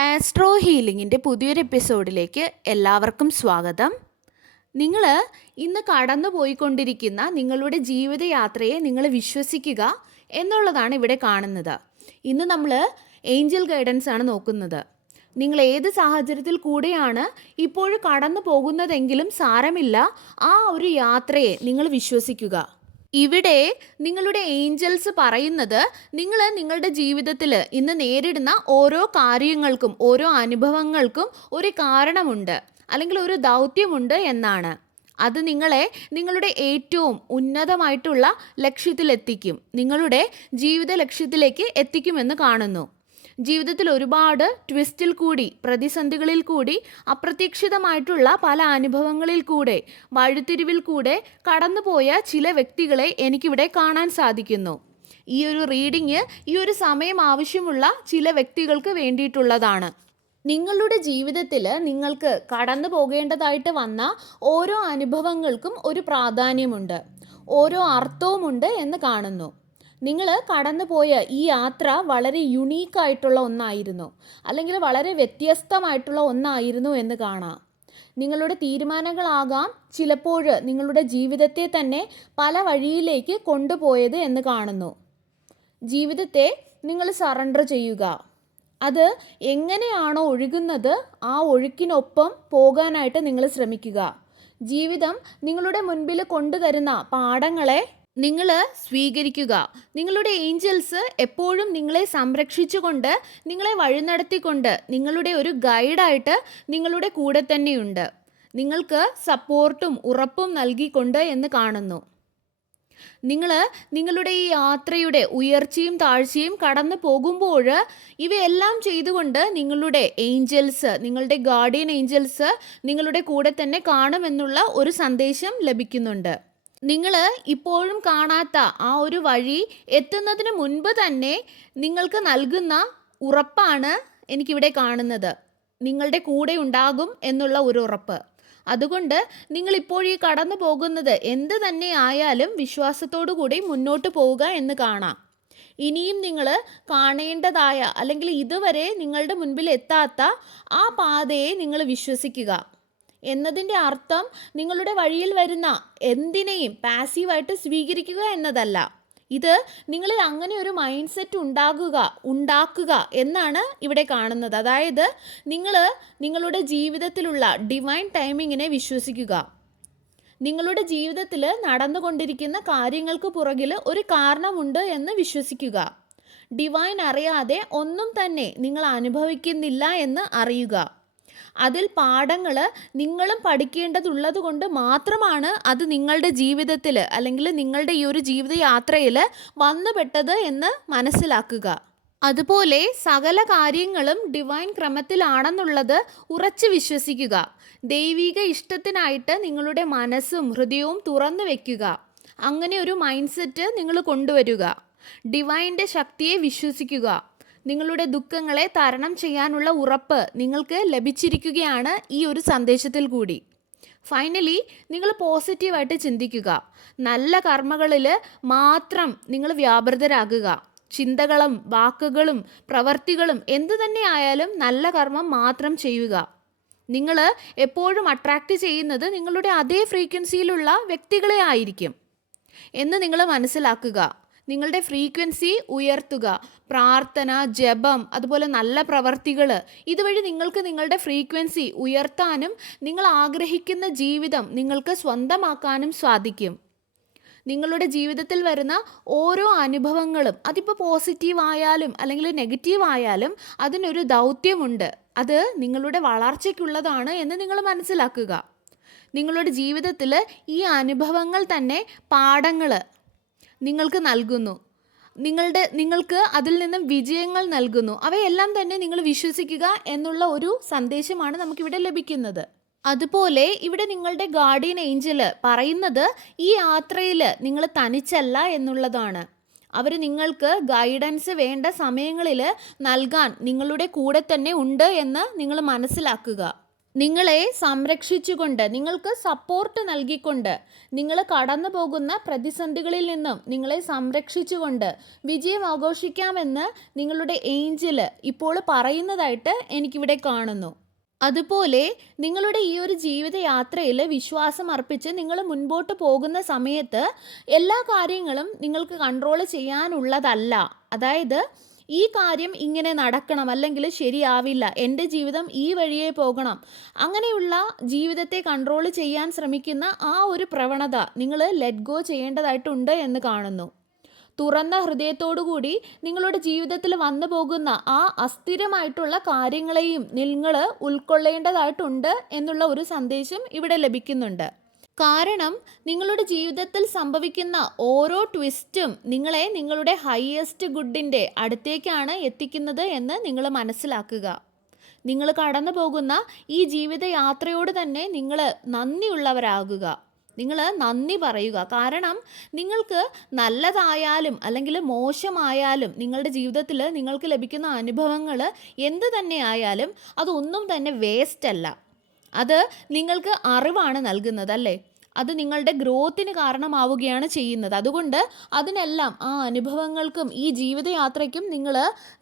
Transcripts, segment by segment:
Astro ഹീലിങ്ങിന്റെ പുതിയൊരു എപ്പിസോഡിലേക്ക് എല്ലാവർക്കും സ്വാഗതം. നിങ്ങൾ ഇന്ന് കടന്നു പോയിക്കൊണ്ടിരിക്കുന്ന നിങ്ങളുടെ ജീവിതയാത്രയെ നിങ്ങൾ വിശ്വസിക്കുക എന്നുള്ളതാണ് ഇവിടെ കാണുന്നത്. ഇന്ന് നമ്മൾ ഏഞ്ചൽ ഗൈഡൻസ് ആണ് നോക്കുന്നത്. നിങ്ങൾ ഏത് സാഹചര്യത്തിൽ കൂടെയാണ് ഇപ്പോഴും കടന്നു പോകുന്നതെങ്കിലും സാരമില്ല ആ ഒരു യാത്രയെ നിങ്ങൾ വിശ്വസിക്കുക. ഇവിടെ നിങ്ങളുടെ ഏഞ്ചൽസ് പറയുന്നത് നിങ്ങൾ നിങ്ങളുടെ ജീവിതത്തിൽ ഇന്ന് നേരിടുന്ന ഓരോ കാര്യങ്ങൾക്കും ഓരോ അനുഭവങ്ങൾക്കും ഒരു കാരണമുണ്ട് അല്ലെങ്കിൽ ഒരു ദൗത്യമുണ്ട് എന്നാണ്. അത് നിങ്ങളെ നിങ്ങളുടെ ഏറ്റവും ഉന്നതമായിട്ടുള്ള ലക്ഷ്യത്തിലെത്തിക്കും നിങ്ങളുടെ ജീവിത ലക്ഷ്യത്തിലേക്ക് എത്തിക്കുമെന്ന് കാണുന്നു. ജീവിതത്തിൽ ഒരുപാട് ട്വിസ്റ്റിൽ കൂടി പ്രതിസന്ധികളിൽ കൂടി അപ്രതീക്ഷിതമായിട്ടുള്ള പല അനുഭവങ്ങളിൽ കൂടെ വഴിത്തിരിവിൽ കൂടെ കടന്നുപോയ ചില വ്യക്തികളെ എനിക്കിവിടെ കാണാൻ സാധിക്കുന്നു. ഈ ഒരു റീഡിങ് ഈ ഒരു സമയം ആവശ്യമുള്ള ചില വ്യക്തികൾക്ക് വേണ്ടിയിട്ടുള്ളതാണ്. നിങ്ങളുടെ ജീവിതത്തിൽ നിങ്ങൾക്ക് കടന്നു പോകേണ്ടതായിട്ട് വന്ന ഓരോ അനുഭവങ്ങൾക്കും ഒരു പ്രാധാന്യമുണ്ട്. ഓരോ അർത്ഥവുമുണ്ട് എന്ന് കാണുന്നു. നിങ്ങൾ കടന്നുപോയ ഈ യാത്ര വളരെ യുണീക്കായിട്ടുള്ള ഒന്നായിരുന്നു. അല്ലെങ്കിൽ വളരെ വ്യത്യസ്തമായിട്ടുള്ള ഒന്നായിരുന്നു എന്ന് കാണാം. നിങ്ങളുടെ തീരുമാനങ്ങളാകാം ചിലപ്പോൾ നിങ്ങളുടെ ജീവിതത്തെ തന്നെ പല വഴിയിലേക്ക് കൊണ്ടുപോയത് എന്ന് കാണുന്നു. ജീവിതത്തെ നിങ്ങൾ സറണ്ടർ ചെയ്യുക. അത് എങ്ങനെയാണോ ഒഴുകുന്നത് ആ ഒഴുക്കിനൊപ്പം പോകാനായിട്ട് നിങ്ങൾ ശ്രമിക്കുക. ജീവിതം നിങ്ങളുടെ മുൻപിൽ കൊണ്ടുതരുന്ന പാഠങ്ങളെ നിങ്ങൾ സ്വീകരിക്കുക. നിങ്ങളുടെ ഏഞ്ചൽസ് എപ്പോഴും നിങ്ങളെ സംരക്ഷിച്ചുകൊണ്ട് നിങ്ങളെ വഴിനടത്തിക്കൊണ്ട് നിങ്ങളുടെ ഒരു ഗൈഡായിട്ട് നിങ്ങളുടെ കൂടെ തന്നെയുണ്ട്. നിങ്ങൾക്ക് സപ്പോർട്ടും ഉറപ്പും നൽകിക്കൊണ്ട് എന്ന് കാണുന്നു. നിങ്ങൾ നിങ്ങളുടെ ഈ യാത്രയുടെ ഉയർച്ചയും താഴ്ചയും കടന്നു പോകുമ്പോൾ ഇവയെല്ലാം ചെയ്തുകൊണ്ട് നിങ്ങളുടെ ഏഞ്ചൽസ് നിങ്ങളുടെ ഗാർഡിയൻ ഏഞ്ചൽസ് നിങ്ങളുടെ കൂടെ തന്നെ കാണുമെന്നുള്ള ഒരു സന്ദേശം ലഭിക്കുന്നുണ്ട്. നിങ്ങൾ ഇപ്പോഴും കാണാത്ത ആ ഒരു വഴി എത്തുന്നതിന് മുൻപ് തന്നെ നിങ്ങൾക്ക് നൽകുന്ന ഉറപ്പാണ് എനിക്കിവിടെ കാണുന്നത്. നിങ്ങളുടെ കൂടെ ഉണ്ടാകും എന്നുള്ള ഒരു ഉറപ്പ്. അതുകൊണ്ട് നിങ്ങൾ ഇപ്പോൾ ഈ കടന്നു പോകുന്നത് എന്ത് തന്നെ ആയാലും വിശ്വാസത്തോടു കൂടി മുന്നോട്ട് പോവുക എന്ന് കാണാം. ഇനിയും നിങ്ങൾ കാണേണ്ടതായ അല്ലെങ്കിൽ ഇതുവരെ നിങ്ങളുടെ മുൻപിൽ എത്താത്ത ആ പാതയെ നിങ്ങൾ വിശ്വസിക്കുക. എന്നതിന്റെ അർത്ഥം നിങ്ങളുടെ വഴിയിൽ വരുന്ന എന്തിനേയും പാസീവായിട്ട് സ്വീകരിക്കുക എന്നതല്ല. ഇത് നിങ്ങളിൽ അങ്ങനെ ഒരു മൈൻഡ് സെറ്റ് ഉണ്ടാകുക ഉണ്ടാക്കുക എന്നാണ് ഇവിടെ കാണുന്നത്. അതായത് നിങ്ങൾ നിങ്ങളുടെ ജീവിതത്തിലുള്ള ഡിവൈൻ ടൈമിങ്ങിനെ വിശ്വസിക്കുക. നിങ്ങളുടെ ജീവിതത്തിൽ നടന്നുകൊണ്ടിരിക്കുന്ന കാര്യങ്ങൾക്ക് പുറകിൽ ഒരു കാരണമുണ്ട് എന്ന് വിശ്വസിക്കുക. ഡിവൈൻ അറിയാതെ ഒന്നും തന്നെ നിങ്ങൾ അനുഭവിക്കുന്നില്ല എന്ന് അറിയുക. അതിൽ പാഠങ്ങൾ നിങ്ങളും പഠിക്കേണ്ടതുള്ളത് കൊണ്ട് മാത്രമാണ് അത് നിങ്ങളുടെ ജീവിതത്തിൽ അല്ലെങ്കിൽ നിങ്ങളുടെ ഈ ഒരു ജീവിതയാത്രയിൽ വന്നുപെട്ടത് എന്ന് മനസ്സിലാക്കുക. അതുപോലെ സകല കാര്യങ്ങളും ഡിവൈൻ ക്രമത്തിലാണെന്നുള്ളത് ഉറച്ചു വിശ്വസിക്കുക. ദൈവിക ഇഷ്ടത്തിനായിട്ട് നിങ്ങളുടെ മനസ്സും ഹൃദയവും തുറന്നു വയ്ക്കുക അങ്ങനെ ഒരു മൈൻഡ് സെറ്റ് നിങ്ങൾ കൊണ്ടുവരിക. ഡിവൈന്റെ ശക്തിയെ വിശ്വസിക്കുക. നിങ്ങളുടെ ദുഃഖങ്ങളെ തരണം ചെയ്യാനുള്ള ഉറപ്പ് നിങ്ങൾക്ക് ലഭിച്ചിരിക്കുകയാണ് ഈ ഒരു സന്ദേശത്തിൽ കൂടി. ഫൈനലി നിങ്ങൾ പോസിറ്റീവായിട്ട് ചിന്തിക്കുക. നല്ല കർമ്മകളിൽ മാത്രം നിങ്ങൾ വ്യാപൃതരാകുക. ചിന്തകളും വാക്കുകളും പ്രവർത്തികളും എന്തു തന്നെ ആയാലും നല്ല കർമ്മം മാത്രം ചെയ്യുക. നിങ്ങൾ എപ്പോഴും അട്രാക്റ്റ് ചെയ്യുന്നത് നിങ്ങളുടെ അതേ ഫ്രീക്വൻസിയിലുള്ള വ്യക്തികളെ ആയിരിക്കും എന്ന് നിങ്ങൾ മനസ്സിലാക്കുക. നിങ്ങളുടെ ഫ്രീക്വൻസി ഉയർത്തുക. പ്രാർത്ഥന ജപം അതുപോലെ നല്ല പ്രവർത്തികൾ ഇതുവഴി നിങ്ങൾക്ക് നിങ്ങളുടെ ഫ്രീക്വൻസി ഉയർത്താനും നിങ്ങൾ ആഗ്രഹിക്കുന്ന ജീവിതം നിങ്ങൾക്ക് സ്വന്തമാക്കാനും സാധിക്കും. നിങ്ങളുടെ ജീവിതത്തിൽ വരുന്ന ഓരോ അനുഭവങ്ങളും അതിപ്പോൾ പോസിറ്റീവ് ആയാലും അല്ലെങ്കിൽ നെഗറ്റീവ് ആയാലും അതിനൊരു ദൗത്യമുണ്ട്. അത് നിങ്ങളുടെ വളർച്ചയ്ക്കുള്ളതാണ് എന്ന് നിങ്ങൾ മനസ്സിലാക്കുക. നിങ്ങളുടെ ജീവിതത്തിൽ ഈ അനുഭവങ്ങൾ തന്നെ പാഠങ്ങൾ നിങ്ങൾക്ക് നൽകുന്നു. നിങ്ങളുടെ നിങ്ങൾക്ക് അതിൽ നിന്നും വിജയങ്ങൾ നൽകുന്നു. അവയെല്ലാം തന്നെ നിങ്ങൾ വിശ്വസിക്കുക എന്നുള്ള ഒരു സന്ദേശമാണ് നമുക്കിവിടെ ലഭിക്കുന്നത്. അതുപോലെ ഇവിടെ നിങ്ങളുടെ ഗാർഡിയൻ ഏഞ്ചൽ പറയുന്നത് ഈ യാത്രയിൽ നിങ്ങൾ തനിച്ചല്ല എന്നുള്ളതാണ്. അവർ നിങ്ങൾക്ക് ഗൈഡൻസ് വേണ്ട സമയങ്ങളിൽ നൽകാൻ നിങ്ങളുടെ കൂടെ തന്നെ ഉണ്ട് എന്ന് നിങ്ങൾ മനസ്സിലാക്കുക. നിങ്ങളെ സംരക്ഷിച്ചുകൊണ്ട് നിങ്ങൾക്ക് സപ്പോർട്ട് നൽകിക്കൊണ്ട് നിങ്ങൾ കടന്നു പോകുന്ന പ്രതിസന്ധികളിൽ നിന്നും നിങ്ങളെ സംരക്ഷിച്ചുകൊണ്ട് വിജയം ആഘോഷിക്കാമെന്ന് നിങ്ങളുടെ ഏഞ്ചൽ ഇപ്പോൾ പറയുന്നതായിട്ട് എനിക്കിവിടെ കാണുന്നു. അതുപോലെ നിങ്ങളുടെ ഈ ഒരു ജീവിതയാത്രയിൽ വിശ്വാസം അർപ്പിച്ച് നിങ്ങൾ മുൻപോട്ട് പോകുന്ന സമയത്ത് എല്ലാ കാര്യങ്ങളും നിങ്ങൾക്ക് കൺട്രോൾ ചെയ്യാനുള്ളതല്ല. അതായത് ഈ കാര്യം ഇങ്ങനെ നടക്കണം അല്ലെങ്കിൽ ശരിയാവില്ല. എന്റെ ജീവിതം ഈ വഴിയെ പോകണം. അങ്ങനെയുള്ള ജീവിതത്തെ കൺട്രോൾ ചെയ്യാൻ ശ്രമിക്കുന്ന ആ ഒരു പ്രവണത നിങ്ങൾ ലെറ്റ് ഗോ ചെയ്യേണ്ടതായിട്ടുണ്ട് എന്ന് കാണുന്നു. തുറന്ന ഹൃദയത്തോടുകൂടി നിങ്ങളുടെ ജീവിതത്തിൽ വന്നു പോകുന്ന ആ അസ്ഥിരമായിട്ടുള്ള കാര്യങ്ങളെയും നിങ്ങൾ ഉൾക്കൊള്ളേണ്ടതായിട്ടുണ്ട് എന്നുള്ള ഒരു സന്ദേശം ഇവിടെ ലഭിക്കുന്നുണ്ട്. കാരണം നിങ്ങളുടെ ജീവിതത്തിൽ സംഭവിക്കുന്ന ഓരോ ട്വിസ്റ്റും നിങ്ങളെ നിങ്ങളുടെ ഹയസ്റ്റ് ഗുഡിന്റെ അടുത്തേക്കാണ് എത്തിക്കുന്നത് എന്ന് നിങ്ങൾ മനസ്സിലാക്കുക. നിങ്ങൾ കടന്നു പോകുന്ന ഈ ജീവിതയാത്രയോട് തന്നെ നിങ്ങൾ നന്ദിയുള്ളവരാകുക. നിങ്ങൾ നന്ദി പറയുക. കാരണം നിങ്ങൾക്ക് നല്ലതായാലും അല്ലെങ്കിൽ മോശമായാലും നിങ്ങളുടെ ജീവിതത്തിൽ നിങ്ങൾക്ക് ലഭിക്കുന്ന അനുഭവങ്ങൾ എന്ത് തന്നെ ആയാലും അതൊന്നും തന്നെ വേസ്റ്റ് അല്ല. അത് നിങ്ങൾക്ക് അറിവാണ് നൽകുന്നത് അല്ലേ? അത് നിങ്ങളുടെ ഗ്രോത്തിന് കാരണമാവുകയാണ് ചെയ്യുന്നത്. അതുകൊണ്ട് അതിനെല്ലാം ആ അനുഭവങ്ങൾക്കും ഈ ജീവിതയാത്രയ്ക്കും നിങ്ങൾ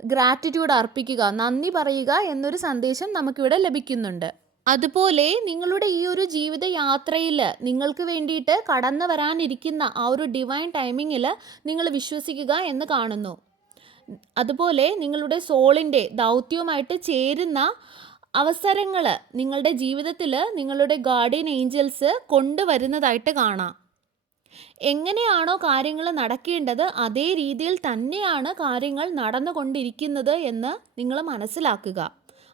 ഗ്രാറ്റിറ്റ്യൂഡ് അർപ്പിക്കുക നന്ദി പറയുക എന്നൊരു സന്ദേശം നമുക്കിവിടെ ലഭിക്കുന്നുണ്ട്. അതുപോലെ നിങ്ങളുടെ ഈ ഒരു ജീവിതയാത്രയിൽ നിങ്ങൾക്ക് വേണ്ടിയിട്ട് കടന്നു വരാനിരിക്കുന്ന ആ ഒരു ഡിവൈൻ ടൈമിങ്ങിൽ നിങ്ങൾ വിശ്വസിക്കുക എന്ന് കാണുന്നു. അതുപോലെ നിങ്ങളുടെ സോളിന്റെ ദൗത്യവുമായിട്ട് ചേരുന്ന അവസരങ്ങൾ നിങ്ങളുടെ ജീവിതത്തിൽ നിങ്ങളുടെ ഗാർഡിയൻ ഏഞ്ചൽസ് കൊണ്ടുവരുന്നതായിട്ട് കാണാം. എങ്ങനെയാണോ കാര്യങ്ങൾ നടക്കേണ്ടത് അതേ രീതിയിൽ തന്നെയാണ് കാര്യങ്ങൾ നടന്നുകൊണ്ടിരിക്കുന്നത് എന്ന് നിങ്ങൾ മനസ്സിലാക്കുക.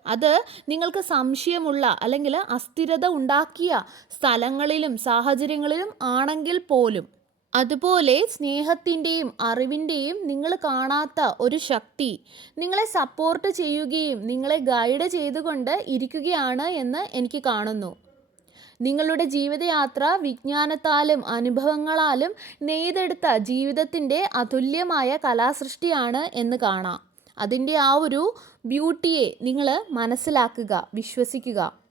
അത് നിങ്ങൾക്ക് സംശയമുള്ള അല്ലെങ്കിൽ അസ്ഥിരത ഉണ്ടാക്കിയ സ്ഥലങ്ങളിലും സാഹചര്യങ്ങളിലും ആണെങ്കിൽ പോലും അതുപോലെ സ്നേഹത്തിന്റെയും അറിവിന്റെയും നിങ്ങൾ കാണാത്ത ഒരു ശക്തി നിങ്ങളെ സപ്പോർട്ട് ചെയ്യുകയും നിങ്ങളെ ഗൈഡ് ചെയ്തുകൊണ്ട് ഇരിക്കുകയാണ് എന്ന് എനിക്ക് കാണുന്നു. നിങ്ങളുടെ ജീവിതയാത്ര വിജ്ഞാനത്താലും അനുഭവങ്ങളാലും നെയ്തെടുത്ത ജീവിതത്തിന്റെ അതുല്യമായ കലാസൃഷ്ടിയാണ് എന്ന് കാണാം. അതിന്റെ ആ ഒരു ബ്യൂട്ടിയെ നിങ്ങൾ മനസ്സിലാക്കുക വിശ്വസിക്കുക.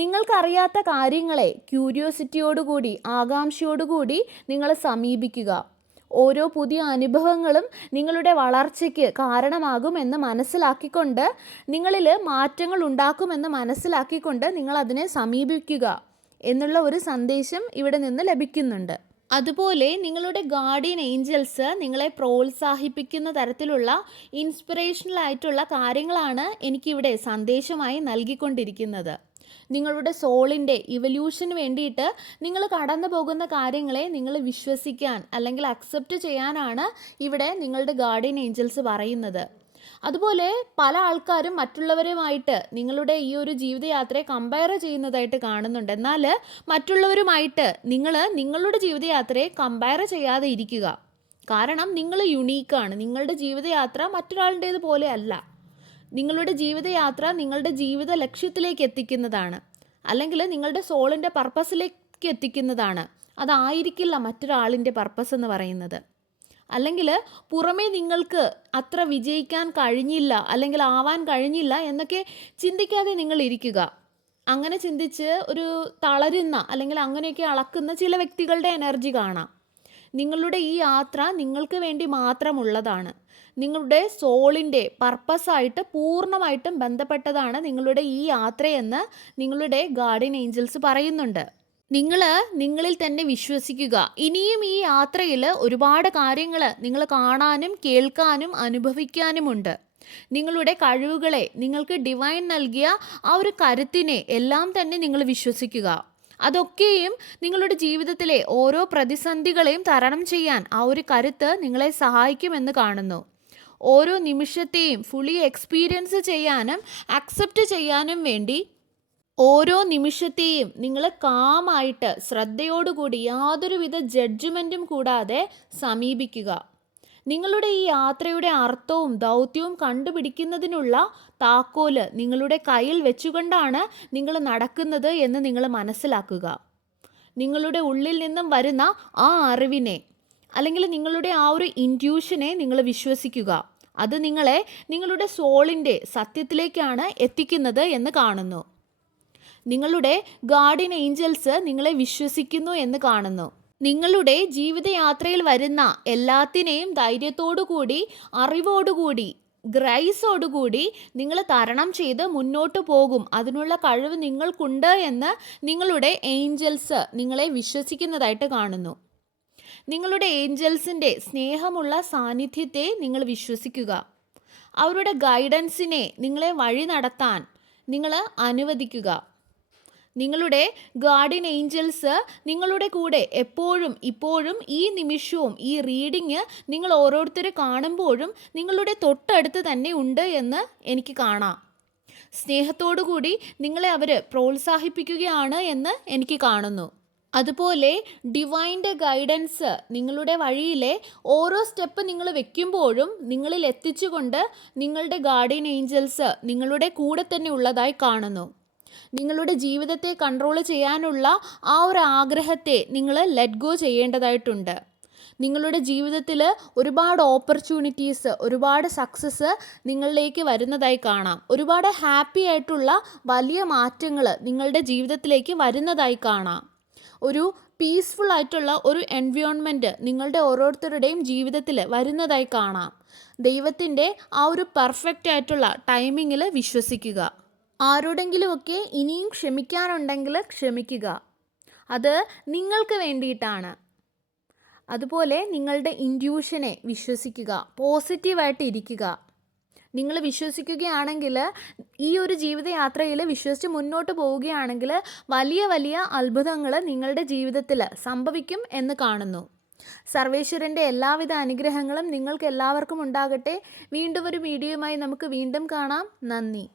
നിങ്ങൾക്കറിയാത്ത കാര്യങ്ങളെ ക്യൂരിയോസിറ്റിയോടുകൂടി ആകാംക്ഷയോടുകൂടി നിങ്ങൾ സമീപിക്കുക. ഓരോ പുതിയ അനുഭവങ്ങളും നിങ്ങളുടെ വളർച്ചയ്ക്ക് കാരണമാകുമെന്ന് മനസ്സിലാക്കിക്കൊണ്ട് നിങ്ങളിൽ മാറ്റങ്ങൾ ഉണ്ടാക്കുമെന്ന് മനസ്സിലാക്കിക്കൊണ്ട് നിങ്ങൾ അതിനെ സമീപിക്കുക എന്നുള്ള ഒരു സന്ദേശം ഇവിടെ നിന്ന് ലഭിക്കുന്നുണ്ട്. അതുപോലെ നിങ്ങളുടെ ഗാർഡിയൻ ഏഞ്ചൽസ് നിങ്ങളെ പ്രോത്സാഹിപ്പിക്കുന്ന തരത്തിലുള്ള ഇൻസ്പിറേഷണൽ ആയിട്ടുള്ള കാര്യങ്ങളാണ് എനിക്കിവിടെ സന്ദേശമായി നൽകിക്കൊണ്ടിരിക്കുന്നത്. നിങ്ങളുടെ സോളിന്റെ ഇവല്യൂഷന് വേണ്ടിയിട്ട് നിങ്ങൾ കടന്നു പോകുന്ന കാര്യങ്ങളെ നിങ്ങൾ വിശ്വസിക്കാൻ അല്ലെങ്കിൽ അക്സെപ്റ്റ് ചെയ്യാനാണ് ഇവിടെ നിങ്ങളുടെ ഗാർഡിയൻ ഏഞ്ചൽസ് പറയുന്നത്. അതുപോലെ പല ആൾക്കാരും മറ്റുള്ളവരുമായിട്ട് നിങ്ങളുടെ ഈ ഒരു ജീവിതയാത്രയെ കമ്പയർ ചെയ്യുന്നതായിട്ട് കാണുന്നുണ്ട്. എന്നാൽ മറ്റുള്ളവരുമായിട്ട് നിങ്ങൾ നിങ്ങളുടെ ജീവിതയാത്രയെ കമ്പയർ ചെയ്യാതെ ഇരിക്കുക. കാരണം നിങ്ങൾ യുണീക്കാണ് നിങ്ങളുടെ ജീവിതയാത്ര മറ്റൊരാളുടേത് പോലെ അല്ല. നിങ്ങളുടെ ജീവിതയാത്ര നിങ്ങളുടെ ജീവിത ലക്ഷ്യത്തിലേക്ക് എത്തിക്കുന്നതാണ്. അല്ലെങ്കിൽ നിങ്ങളുടെ സോളിന്റെ പർപ്പസിലേക്ക് എത്തിക്കുന്നതാണ്. അതായിരിക്കില്ല മറ്റൊരാളിന്റെ പർപ്പസ് എന്ന് പറയുന്നത്. അല്ലെങ്കിൽ പുറമേ നിങ്ങൾക്ക് അത്ര വിജയിക്കാൻ കഴിഞ്ഞില്ല അല്ലെങ്കിൽ ആവാൻ കഴിഞ്ഞില്ല എന്നൊക്കെ ചിന്തിക്കാതെ നിങ്ങൾ ഇരിക്കുക. അങ്ങനെ ചിന്തിച്ച് ഒരു തളരുന്ന അല്ലെങ്കിൽ അങ്ങനെയൊക്കെ അളക്കുന്ന ചില വ്യക്തികളുടെ എനർജി കാണാം. നിങ്ങളുടെ ഈ യാത്ര നിങ്ങൾക്ക് വേണ്ടി മാത്രമുള്ളതാണ്. നിങ്ങളുടെ സോളിന്റെ പർപ്പസായിട്ട് പൂർണമായിട്ടും ബന്ധപ്പെട്ടതാണ് നിങ്ങളുടെ ഈ യാത്രയെന്ന് നിങ്ങളുടെ ഗാർഡിയൻ ഏഞ്ചൽസ് പറയുന്നുണ്ട്. നിങ്ങൾ നിങ്ങളിൽ തന്നെ വിശ്വസിക്കുക. ഇനിയും ഈ യാത്രയിൽ ഒരുപാട് കാര്യങ്ങൾ നിങ്ങൾ കാണാനും കേൾക്കാനും അനുഭവിക്കാനുമുണ്ട്. നിങ്ങളുടെ കഴിവുകളെ നിങ്ങൾക്ക് ഡിവൈൻ നൽകിയ ആ ഒരു കരുത്തിനെ എല്ലാം തന്നെ നിങ്ങൾ വിശ്വസിക്കുക. അതൊക്കെയും നിങ്ങളുടെ ജീവിതത്തിലെ ഓരോ പ്രതിസന്ധികളെയും തരണം ചെയ്യാൻ ആ ഒരു കരുത്ത് നിങ്ങളെ സഹായിക്കുമെന്ന് കാണുന്നു. ഓരോ നിമിഷത്തെയും ഫുള്ളി എക്സ്പീരിയൻസ് ചെയ്യാനും അക്സെപ്റ്റ് ചെയ്യാനും വേണ്ടി ഓരോ നിമിഷത്തെയും നിങ്ങൾ കാമായിട്ട് ശ്രദ്ധയോടുകൂടി യാതൊരുവിധ ജഡ്ജ്മെന്റും കൂടാതെ സമീപിക്കുക. നിങ്ങളുടെ ഈ യാത്രയുടെ അർത്ഥവും ദൗത്യവും കണ്ടുപിടിക്കുന്നതിനുള്ള താക്കോൽ നിങ്ങളുടെ കയ്യിൽ വെച്ചുകൊണ്ടാണ് നിങ്ങൾ നടക്കുന്നത് എന്ന് നിങ്ങൾ മനസ്സിലാക്കുക. നിങ്ങളുടെ ഉള്ളിൽ നിന്നും വരുന്ന ആ അറിവിനെ അല്ലെങ്കിൽ നിങ്ങളുടെ ആ ഒരു ഇന്റ്യൂഷനെ നിങ്ങൾ വിശ്വസിക്കുക. അത് നിങ്ങളെ നിങ്ങളുടെ സോളിന്റെ സത്യത്തിലേക്കാണ് എത്തിക്കുന്നത് എന്ന് കാണുന്നു. നിങ്ങളുടെ ഗാർഡിയൻ ഏഞ്ചൽസ് നിങ്ങളെ വിശ്വസിക്കുന്നു എന്ന് കാണുന്നു. നിങ്ങളുടെ ജീവിതയാത്രയിൽ വരുന്ന എല്ലാത്തിനെയും ധൈര്യത്തോടുകൂടി അറിവോടുകൂടി ഗ്രൈസോടുകൂടി നിങ്ങൾ തരണം ചെയ്ത് മുന്നോട്ട് പോകും. അതിനുള്ള കഴിവ് നിങ്ങൾക്കുണ്ട് എന്ന് നിങ്ങളുടെ ഏഞ്ചൽസ് നിങ്ങളെ വിശ്വസിക്കുന്നതായിട്ട് കാണുന്നു. നിങ്ങളുടെ ഏഞ്ചൽസിന്റെ സ്നേഹമുള്ള സാന്നിധ്യത്തെ നിങ്ങൾ വിശ്വസിക്കുക. അവരുടെ ഗൈഡൻസിനെ നിങ്ങളെ വഴി നടത്താൻ നിങ്ങൾ അനുവദിക്കുക. നിങ്ങളുടെ ഗാർഡിയൻ ഏഞ്ചൽസ് നിങ്ങളുടെ കൂടെ എപ്പോഴും ഇപ്പോഴും ഈ നിമിഷവും ഈ റീഡിങ് നിങ്ങൾ ഓരോരുത്തരെ കാണുമ്പോഴും നിങ്ങളുടെ തൊട്ടടുത്ത് തന്നെ ഉണ്ട് എന്ന് എനിക്ക് കാണാം. സ്നേഹത്തോടു കൂടി നിങ്ങളെ അവർ പ്രോത്സാഹിപ്പിക്കുകയാണ് എന്ന് എനിക്ക് കാണുന്നു. അതുപോലെ ഡിവൈന്റെ ഗൈഡൻസ് നിങ്ങളുടെ വഴിയിലെ ഓരോ സ്റ്റെപ്പ് നിങ്ങൾ വെക്കുമ്പോഴും നിങ്ങളിൽ എത്തിച്ചുകൊണ്ട് നിങ്ങളുടെ ഗാർഡിയൻ ഏഞ്ചൽസ് നിങ്ങളുടെ കൂടെ തന്നെ ഉള്ളതായി കാണുന്നു. നിങ്ങളുടെ ജീവിതത്തെ കൺട്രോൾ ചെയ്യാനുള്ള ആ ഒരു ആഗ്രഹത്തെ നിങ്ങൾ ലെറ്റ് ഗോ ചെയ്യേണ്ടതായിട്ടുണ്ട്. നിങ്ങളുടെ ജീവിതത്തിൽ ഒരുപാട് ഓപ്പർച്യൂണിറ്റീസ് ഒരുപാട് സക്സസ് നിങ്ങളിലേക്ക് വരുന്നതായി കാണാം. ഒരുപാട് ഹാപ്പി ആയിട്ടുള്ള വലിയ മാറ്റങ്ങൾ നിങ്ങളുടെ ജീവിതത്തിലേക്ക് വരുന്നതായി കാണാം. ഒരു പീസ്ഫുൾ ആയിട്ടുള്ള ഒരു എൻവയോൺമെന്റ് നിങ്ങളുടെ ഓരോരുത്തരുടെയും ജീവിതത്തിൽ വരുന്നതായി കാണാം. ദൈവത്തിന്റെ ആ ഒരു പെർഫെക്റ്റ് ആയിട്ടുള്ള ടൈമിങ്ങിൽ വിശ്വസിക്കുക. ആരോടെങ്കിലുമൊക്കെ ഇനിയും ക്ഷമിക്കാനുണ്ടെങ്കിൽ ക്ഷമിക്കുക. അത് നിങ്ങൾക്ക് വേണ്ടിയിട്ടാണ്. അതുപോലെ നിങ്ങളുടെ ഇൻഡ്യൂഷനെ വിശ്വസിക്കുക. പോസിറ്റീവായിട്ട് ഇരിക്കുക. നിങ്ങൾ വിശ്വസിക്കുകയാണെങ്കിൽ ഈ ഒരു ജീവിതയാത്രയിൽ വിശ്വസിച്ച് മുന്നോട്ട് പോവുകയാണെങ്കിൽ വലിയ വലിയ അത്ഭുതങ്ങൾ നിങ്ങളുടെ ജീവിതത്തിൽ സംഭവിക്കും എന്ന് കാണുന്നു. സർവേശ്വരന്റെ എല്ലാവിധ അനുഗ്രഹങ്ങളും നിങ്ങൾക്ക് എല്ലാവർക്കും ഉണ്ടാകട്ടെ. വീണ്ടും ഒരു വീഡിയോയുമായി നമുക്ക് വീണ്ടും കാണാം. നന്ദി.